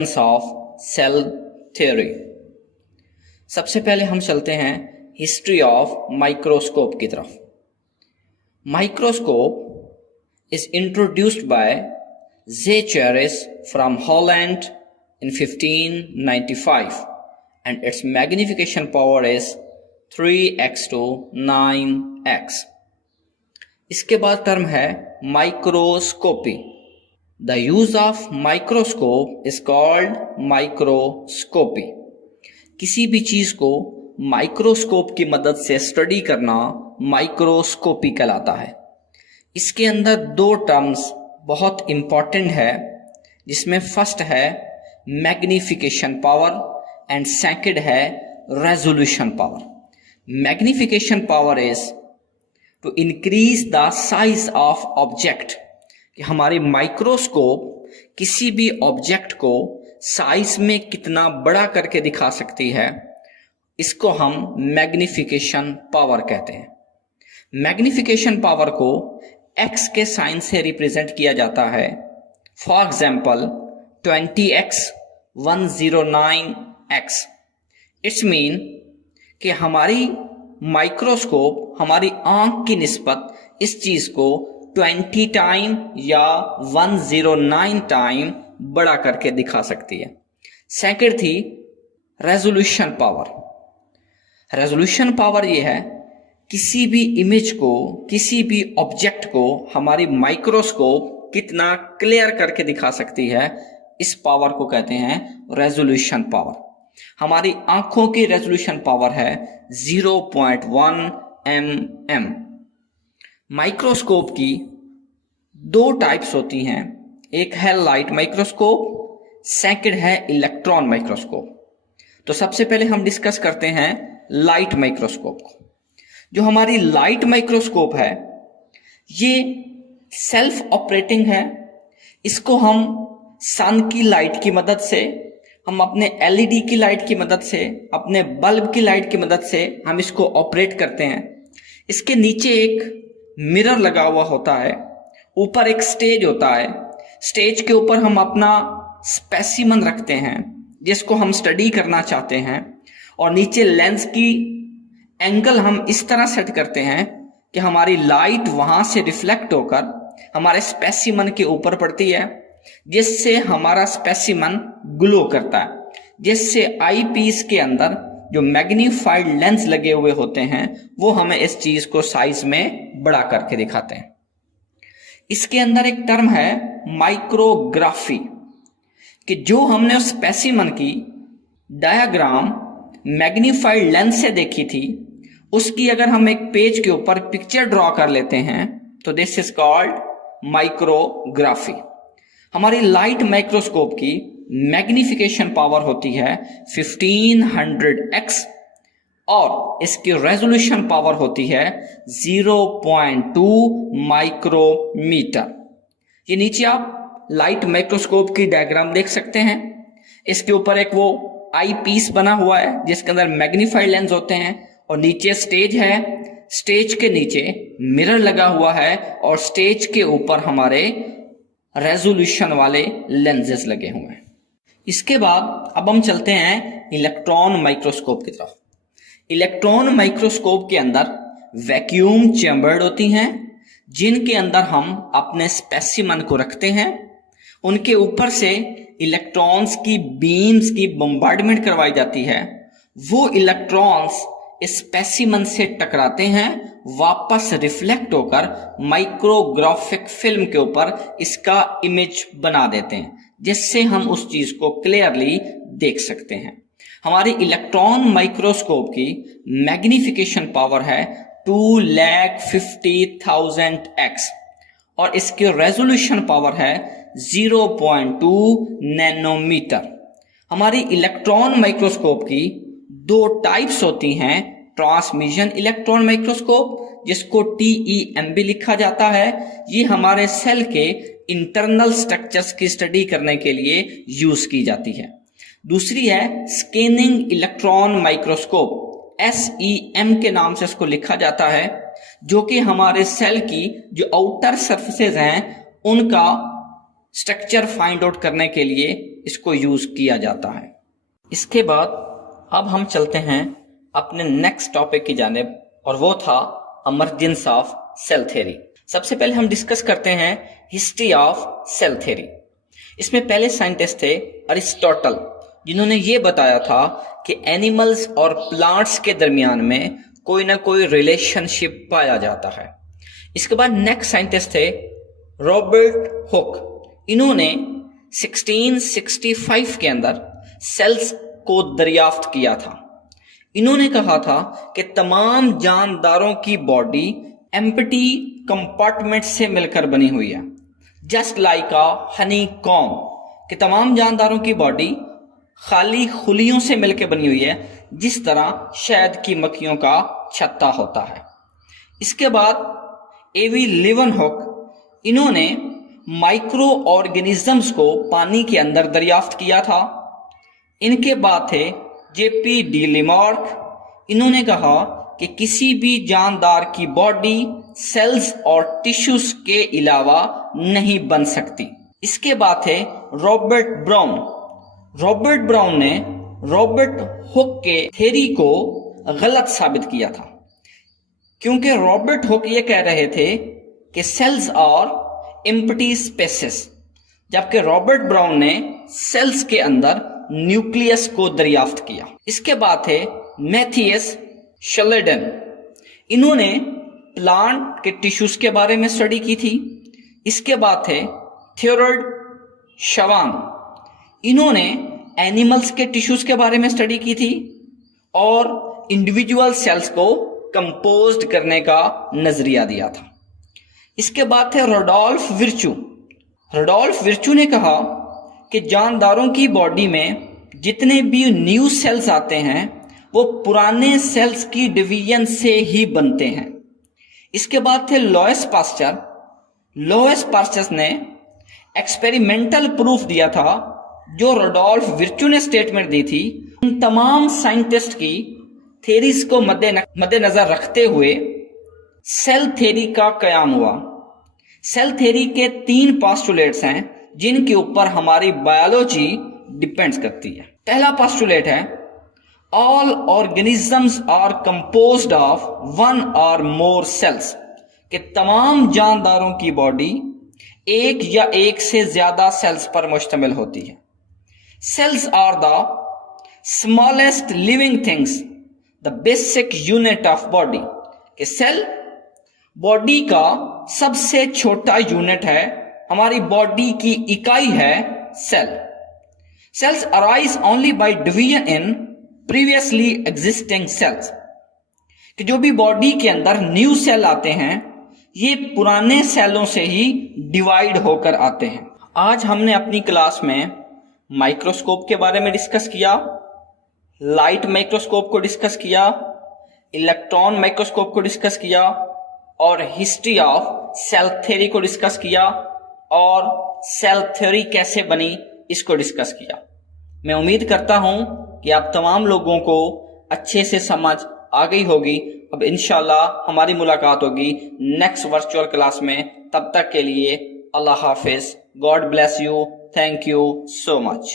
Of cell theory. सबसे पहले हम चलते हैं हिस्ट्री ऑफ माइक्रोस्कोप की तरफ। Microscope is introduced by Zacharias from Holland in 1595 and its magnification power is 3x to 9x। इसके बाद टर्म है microscopy. The use of microscope is called microscopy. किसी भी चीज को माइक्रोस्कोप की मदद से स्टडी करना माइक्रोस्कोपी कहलाता है। इसके अंदर दो टर्म्स बहुत इंपॉर्टेंट है, जिसमें फर्स्ट है मैग्निफिकेशन पावर एंड सेकंड है resolution power. Magnification power is to increase the size of object, कि हमारी माइक्रोस्कोप किसी भी ऑब्जेक्ट को साइज में कितना बड़ा करके दिखा सकती है, इसको हम मैग्निफिकेशन पावर कहते हैं। मैग्निफिकेशन पावर को x के साइन से रिप्रेजेंट किया जाता है। For example 20x 109x। It's mean कि हमारी माइक्रोस्कोप हमारी आंख की निस्बत इस चीज को 20 टाइम या 109 टाइम बड़ा करके दिखा सकती है। सेकंड थी रेजोल्यूशन पावर। रेजोल्यूशन पावर ये है किसी भी इमेज को, किसी भी ऑब्जेक्ट को हमारी माइक्रोस्कोप कितना क्लियर करके दिखा सकती है, इस पावर को कहते हैं रेजोल्यूशन पावर। हमारी आंखों की रेजोल्यूशन पावर है 0.1 mm। माइक्रोस्कोप की दो टाइप्स होती हैं, एक है लाइट माइक्रोस्कोप, सेकंड है इलेक्ट्रॉन माइक्रोस्कोप। तो सबसे पहले हम डिस्कस करते हैं लाइट माइक्रोस्कोप को। जो हमारी लाइट माइक्रोस्कोप है ये सेल्फ ऑपरेटिंग है। इसको हम सन की लाइट की मदद से, हम अपने एलईडी की लाइट की मदद से, अपने बल्ब की लाइट की मदद से हम इसको ऑपरेट करते हैं। इसके नीचे एक मिरर लगा हुआ होता है, ऊपर एक स्टेज होता है। स्टेज के ऊपर हम अपना स्पेसिमन रखते हैं जिसको हम स्टडी करना चाहते हैं, और नीचे लेंस की एंगल हम इस तरह सेट करते हैं कि हमारी लाइट वहां से रिफ्लेक्ट होकर हमारे स्पेसिमन के ऊपर पड़ती है, जिससे हमारा स्पेसिमन ग्लो करता है, जिससे आई पीस के अंदर जो मैग्नीफाइड लेंस लगे हुए होते हैं वो हमें इस चीज को साइज में बड़ा करके दिखाते हैं। इसके अंदर एक टर्म है माइक्रोग्राफी, कि जो हमने उस स्पेसिमन की डायग्राम मैग्नीफाइड लेंस से देखी थी, उसकी अगर हम एक पेज के ऊपर पिक्चर ड्रॉ कर लेते हैं तो दिस इज कॉल्ड माइक्रोग्राफी। हमारी लाइट माइक्रोस्कोप की मैग्निफिकेशन पावर होती है 1500x और इसकी रेजोल्यूशन पावर होती है 0.2 माइक्रोमीटर। ये नीचे आप लाइट माइक्रोस्कोप की डायग्राम देख सकते हैं। इसके ऊपर एक वो आई पीस बना हुआ है जिसके अंदर मैग्नीफाइड लेंस होते हैं, और नीचे स्टेज है। स्टेज के नीचे मिरर लगा हुआ है और स्टेज के ऊपर हमारे रेजोल्यूशन वाले लेंसेज लगे हुए हैं। इसके बाद अब हम चलते हैं इलेक्ट्रॉन माइक्रोस्कोप की तरफ। इलेक्ट्रॉन माइक्रोस्कोप के अंदर वैक्यूम चैम्बर्ड होती हैं, जिनके अंदर हम अपने स्पेसिमन को रखते हैं। उनके ऊपर से इलेक्ट्रॉन्स की बीम्स की बम्बार्डमेंट करवाई जाती है। वो इलेक्ट्रॉन्स इस स्पेसिमन से टकराते हैं, वापस रिफ्लेक्ट होकर माइक्रोग्राफिक फिल्म के ऊपर इसका इमेज बना देते हैं, जिससे हम उस चीज को क्लियरली देख सकते हैं। हमारी इलेक्ट्रॉन माइक्रोस्कोप की मैग्निफिकेशन पावर है 2,50,000x और इसकी रेजोल्यूशन पावर है 0.2 नैनोमीटर। हमारी इलेक्ट्रॉन माइक्रोस्कोप की दो टाइप्स होती हैं, ट्रांसमिशन इलेक्ट्रॉन माइक्रोस्कोप जिसको TEM भी लिखा जाता है, ये हमारे सेल के इंटरनल स्ट्रक्चर्स की स्टडी करने के लिए यूज की जाती है। दूसरी है स्कैनिंग इलेक्ट्रॉन माइक्रोस्कोप, SEM के नाम से इसको लिखा जाता है, जो कि हमारे सेल की जो आउटर सरफेसेस हैं उनका स्ट्रक्चर फाइंड आउट करने के लिए इसको यूज किया जाता है। इसके बाद अब हम चलते हैं अपने नेक्स्ट टॉपिक की जानिब, और वो था इमर्जेंस ऑफ सेल थ्योरी। सबसे पहले हम डिस्कस करते हैं हिस्ट्री ऑफ सेल थ्योरी। इसमें पहले साइंटिस्ट थे अरिस्टोटल, जिन्होंने ये बताया था कि एनिमल्स और प्लांट्स के दरमियान में कोई ना कोई रिलेशनशिप पाया जाता है। इसके बाद नेक्स्ट साइंटिस्ट थे रॉबर्ट हुक। इन्होंने 1665 के अंदर सेल्स को दरियाफ्त किया था। इन्होंने कहा था कि तमाम जानदारों की बॉडी एम्प्टी कंपार्टमेंट से मिलकर बनी हुई है, जस्ट लाइक अ हनी कॉम, कि तमाम जानदारों की बॉडी खाली खुलियों से मिलकर बनी हुई है, जिस तरह शहद की मक्खियों का छत्ता होता है। इसके बाद एवी लिवनहुक, इन्होंने माइक्रो ऑर्गेनिजम्स को पानी के अंदर दरियाफ्त किया था। इनके बाद थे जेपी डी लिमार्क। इन्होंने कहा कि किसी भी जानदार की बॉडी सेल्स और टिश्यूज के अलावा नहीं बन सकती। इसके बाद थे रॉबर्ट ब्राउन। रॉबर्ट ब्राउन ने रॉबर्ट हुक के थ्योरी को गलत साबित किया था, क्योंकि रॉबर्ट हुक ये कह रहे थे कि सेल्स आर एम्प्टी स्पेसेस, जबकि रॉबर्ट ब्राउन ने सेल्स के अंदर न्यूक्लियस को दरियाफ्त किया। इसके बाद थे मैथियस शेल्डन। इन्होंने प्लांट के टिश्यूज के बारे में स्टडी की थी। इसके बाद थे थियोडोर शवान। इन्होंने एनिमल्स के टिश्यूज के बारे में स्टडी की थी और इंडिविजुअल सेल्स को कंपोज्ड करने का नजरिया दिया था। इसके बाद थे रोडोल्फ विर्चू। रोडोल्फ विर्चू ने कहा कि जानदारों की बॉडी में जितने भी न्यू सेल्स आते हैं वो पुराने सेल्स की डिवीजन से ही बनते हैं। इसके बाद थे लोएस पास्चर। लोएस पास्चर ने एक्सपेरिमेंटल प्रूफ दिया था जो रोडोल्फ विर्चू ने स्टेटमेंट दी थी। उन तमाम साइंटिस्ट की थ्योरीज को मद्देनजर रखते हुए सेल थ्योरी का कयाम हुआ। सेल थ्योरी के 3 पोस्टुलेट्स हैं जिनके ऊपर हमारी बायोलॉजी डिपेंड्स करती है। पहला पोस्टुलेट है all organisms are composed of 1 और मोर सेल्स, कि तमाम जानदारों की बॉडी एक या एक से ज्यादा सेल्स पर मुश्तमिल होती है। Cells are the smallest living things, the basic unit of body, कि सेल बॉडी का सबसे छोटा यूनिट है, हमारी बॉडी की इकाई है cell. Cells arise only by division in previously existing cells, कि जो भी बॉडी के अंदर न्यू सेल आते हैं ये पुराने सेलों से ही डिवाइड होकर आते हैं। आज हमने अपनी क्लास में माइक्रोस्कोप के बारे में डिस्कस किया, लाइट माइक्रोस्कोप को डिस्कस किया, इलेक्ट्रॉन माइक्रोस्कोप को डिस्कस किया और हिस्ट्री ऑफ सेल थ्योरी को डिस्कस किया और सेल थ्योरी कैसे बनी इसको डिस्कस किया। मैं उम्मीद करता हूं कि आप तमाम लोगों को अच्छे से समझ आ गई होगी। अब इंशाल्लाह हमारी मुलाकात होगी नेक्स्ट वर्चुअल क्लास में। तब तक के लिए अल्लाह हाफिज। God bless you. Thank you so much.